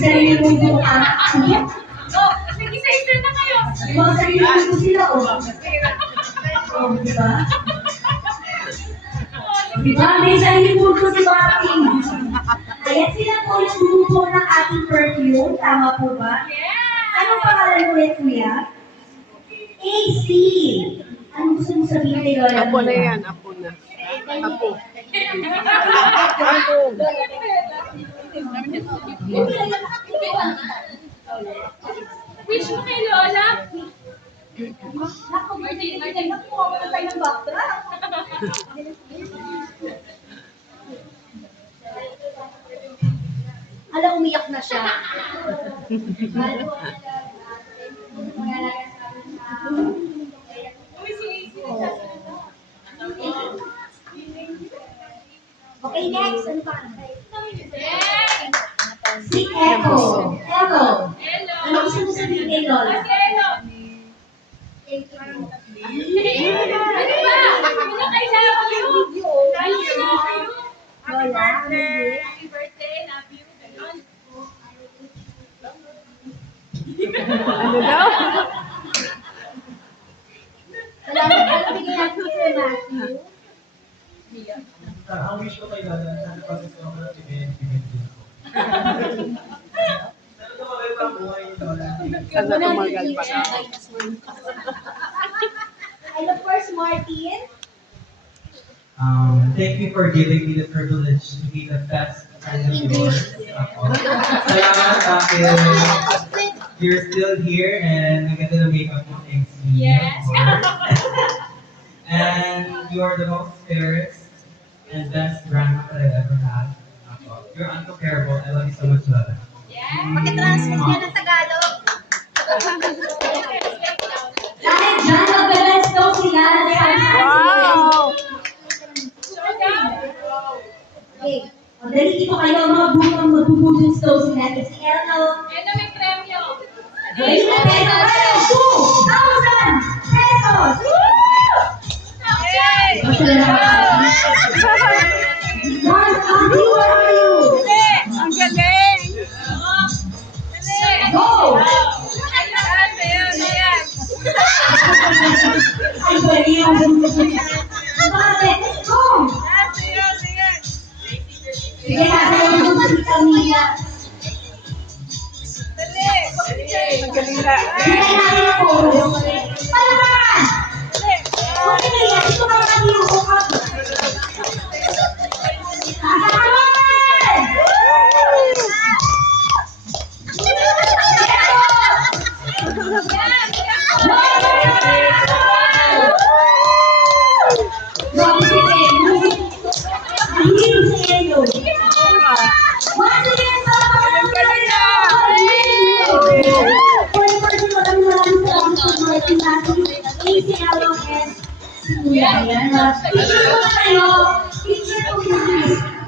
sarili mo yung anak. Oh, nag-isa-isa na kayo. May mga sarili mo sila, oh. Oh, di ba? Di ba? May sarili mo si Bating. Ayan sila po yung grupo ng ating perfume. Tama po ba? Yeah. Anong pangalan ulit, kuya? AC. Ano gusto mo sabihin kay Lola? Apo na yan, apo na. Apo. Apo. Wish mo kay Lola? Martin, nakuha mo na tayo ng backtrack. Alam, umiyak na siya. Okay, next. Ano pa? Si Echo. Echo. Ano gusto mo sabihin kay Lola? Ano ba? Ano kay love you? Love you. Lola, Happy birthday, love you. Ganon. Ano daw? salamat ka bigyan natin kay Matthew. Ang wish ko kay Lola, sana pag-gusto ko ng bibigyan din ako. Sana tumagal pa ang buhay ni Lola. Sana tumagal pa na. And of course, Martin. Thank you for giving me the privilege to be the best friend of yours. Salamat dahil you're still here and naganda na makeup mo. Thanks to me, Yes. of course. And you are the most fairest and best grandma that I've ever had. You're uncomparable. I love you so much, Lola. Yeah. Pakitranslate niya ng Tagalog. Dahil dyan, mag-balance daw sila. Wow! Okay. Dali dito kayo, magbubudins daw sila. Kasi ano, Ito may premyo. dali na peso. 2,000 pesos! One, Andy, where are you? Ang galing! Go! Ay, bali yung bakit? Go! Sige natin yung si Camila. Ang galing na. Sige natin yung photo. Palaman! Okay na yan. Ito ka kami yung ukap.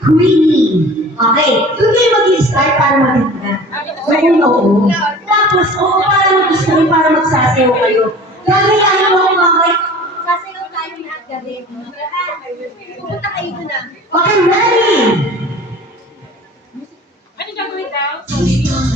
Queenie. Okay. Doon kayo mag-start para maganda. Oo. Tapos, para mag-start, para magsasayaw kayo. Gagayahin mo ako bakit? Sasayaw tayo lahat gabi. Pupunta kayo doon na. Okay, ready? Ano gagawin daw?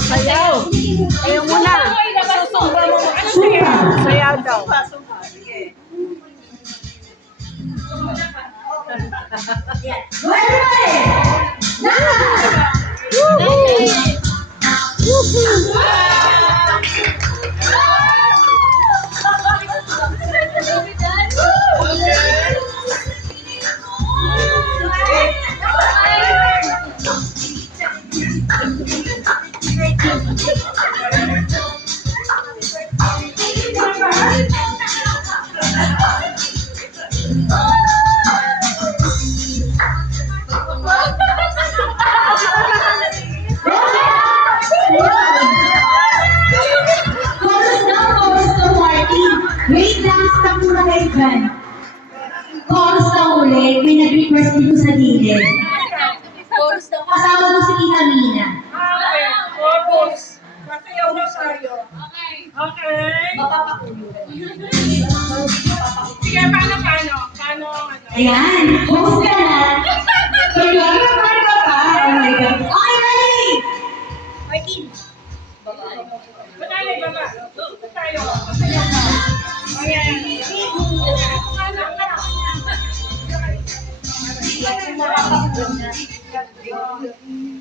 Sayaw! Ayaw mo na! Suka. Sayaw daw. Ready? Now! Wait lang, stop muna kayo dyan. Chorus na ulit, may nag-request dito sa gilid. Kasama mo si Tita Mina. Masayaw na tayo. Okay. Okay. Mapapakulo. Sige, paano? Paano? Ayan, host ka na. Kaya, oh my God. Okay, ready? Martin,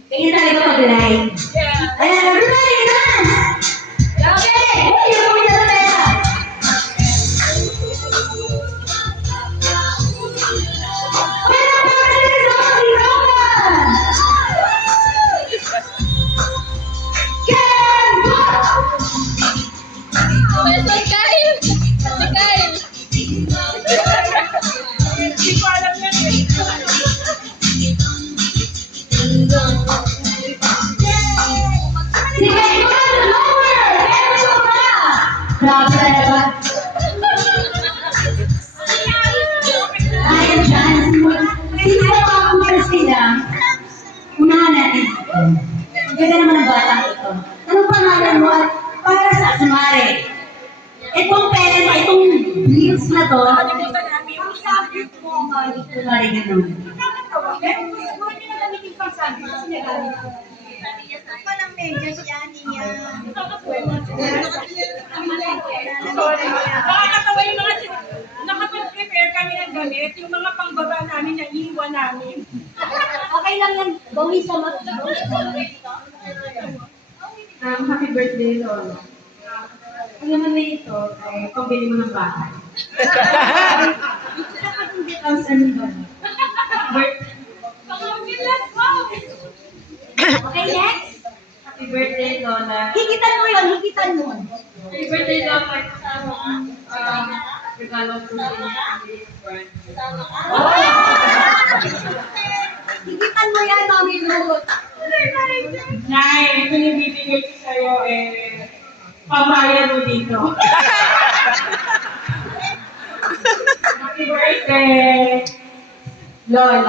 Tingin tayo mag-live. Yeah. Ayan, everybody, dance! Okay! Uy, yung gawin na pera! Pera, pera, pera, si Roman! Ken, go! Pwede Kyle! Si Kyle! Hindi ko alam yan eh. Si Ken, go! Lower! Ken, go ka! Grabe talaga. Ayan dyan. Sino ba mga sila? Unahan natin. Ang ganda naman ng batang ito. Anong pangalan mo at para sa sumari? Itong pera na itong bills na to, Nakalimutan namin yung sabi mo. sumari ganun. Nakakatawa. Pero huwag niyo na gamitin pang sabi kasi nagamit ko. Walang medyas yan, niya. Sorry. Nakakatawa yung mga nakapag-prepare kami ng gamit, yung mga pangbaba namin na iiwan namin. Okay lang yan. Bawi sa mat. Happy birthday, Lolo. Ang naman na ito ay pambili mo ng bahay. Ang ano ba? Okay, next. Happy birthday, Lola. Higitan mo yun, higitan mo. Happy birthday, Lola. Kasama ang regalo ko sa inyo. Higitan mo yan, Mami Ruth. Nay, ito yung bibigay ko sa'yo eh, pamayan mo dito. Happy birthday! Lola.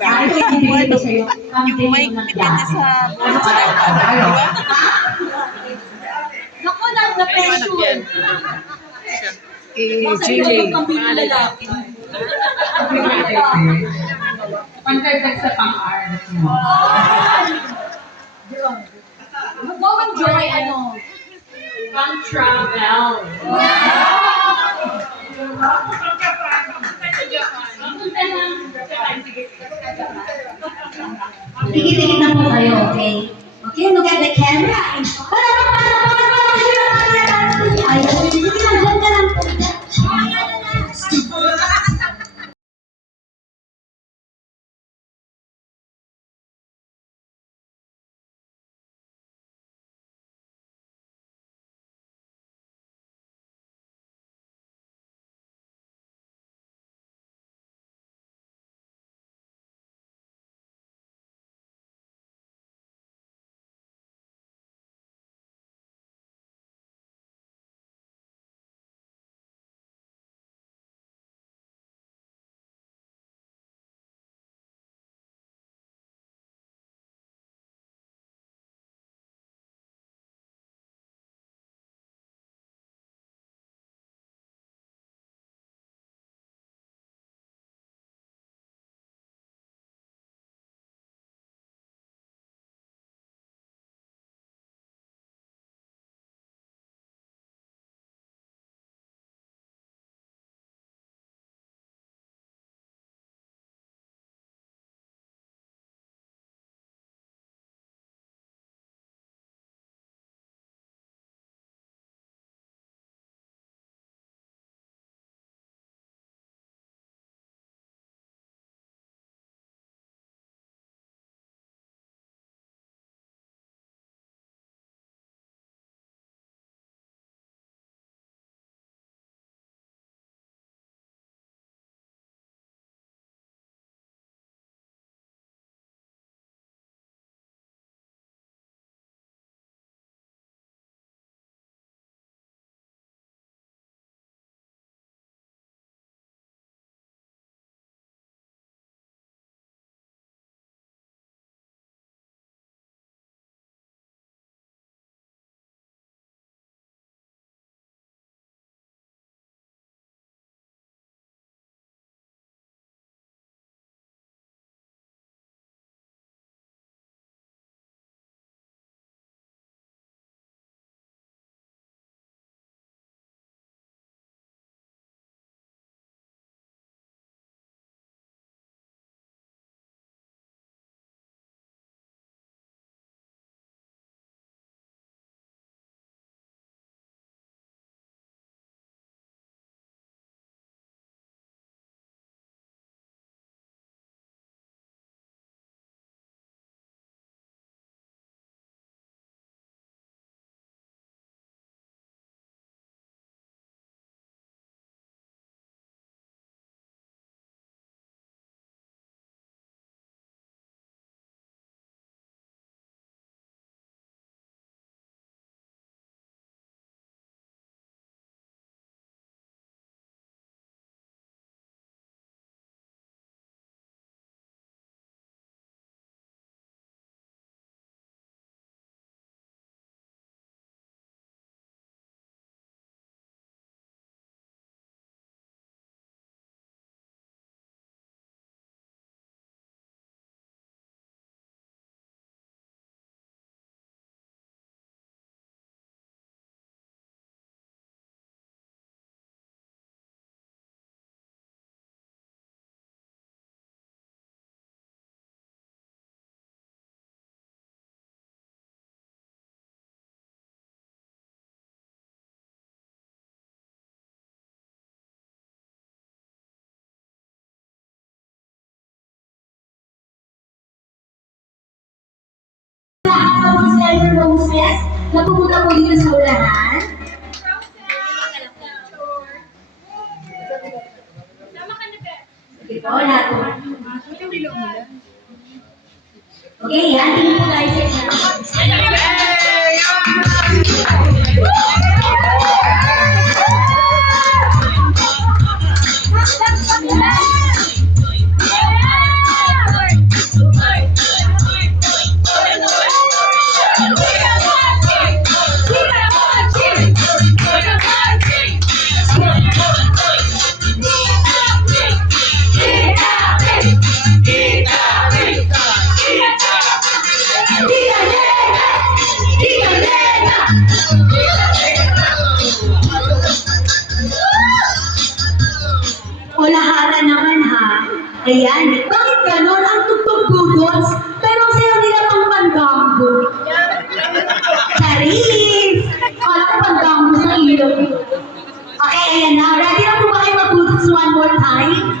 Ay, ito yung bibigay ko sa'yo. Yung mic, depende sa... Ano? Naku, na-pressure. Jimmy. Happy birthday. Pantagdag sa pang-art mo. Go enjoy, ano. Pang-travel. Tigit-tigit na po kayo, okay? Okay, look at the camera. Ayaw, sige lang, dyan ka lang. ng roses na pumunta po dito sa ulahan. Sama ka na, Beth. Sige po, lahat po. Okay, yan. Tingin po tayo sa isa. O laharan naman ha. Ayan. Bakit ganon? Ang tugtog budots, pero ang sayo nila pang panggambo. Charis! Kala ko panggambo sa ilog. Okay, ayan na. Ready na po ba kayo mag-budots one more time?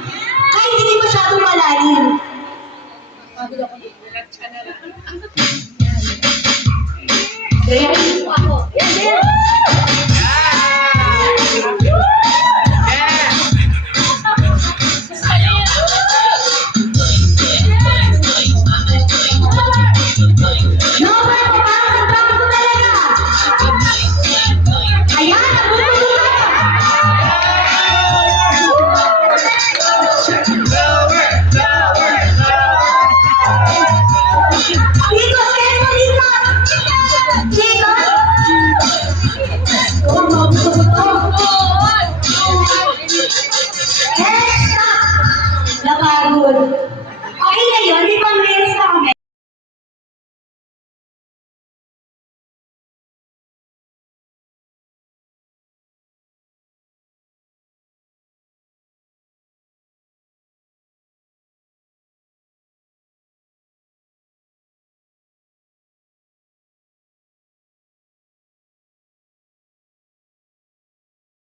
Kahit hindi masyadong malalim. Kaya, Ako. Yan, yan.